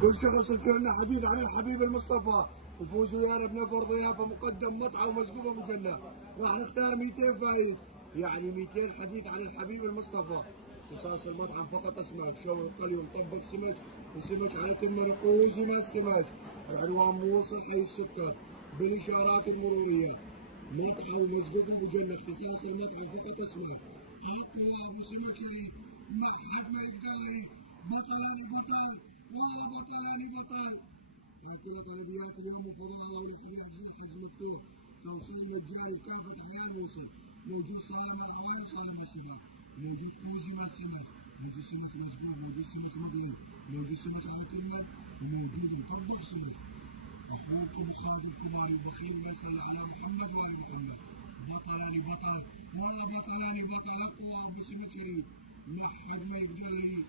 كل شخص يذكر لنا حديث عن الحبيب المصطفى وفوزوا يا رب نفر ضيافه مقدم مطعم ومسقوف ابو جنه. راح نختار 200 فايز، يعني 200 حديث عن الحبيب المصطفى. قصاص المطعم فقط اسماك، شوي قلي ومطبق سمك وسمك على تمه نقوزي مع السمك. العنوان موصل حي السكر بالاشارات المروريه. مطعم ومسقوف ابو جنه، اختصاص المطعم فقط اسماك. اطيب وسمك شريف، ما حد ما يقدر لي. بطلاني بطل، والله بطلاني بطل. ياكل طلبيات اليوم من فضل الله ولحم حجز مفتوح. توصيل مجاني بكافة أحياء الموصل. موجود صالة مع حوالي صالة من السمك. موجود كوزي مع السمك. موجود سمك مسقوف، موجود سمك مقلي، موجود سمك على كمان، وموجود مطبخ سمك. أخوكم خالد الكباري وبخيل ما يسأل على محمد وآل محمد. بطلاني بطل، والله بطلاني بطل أقوى أبو سمك شريف. ما حد ما يقدر لي.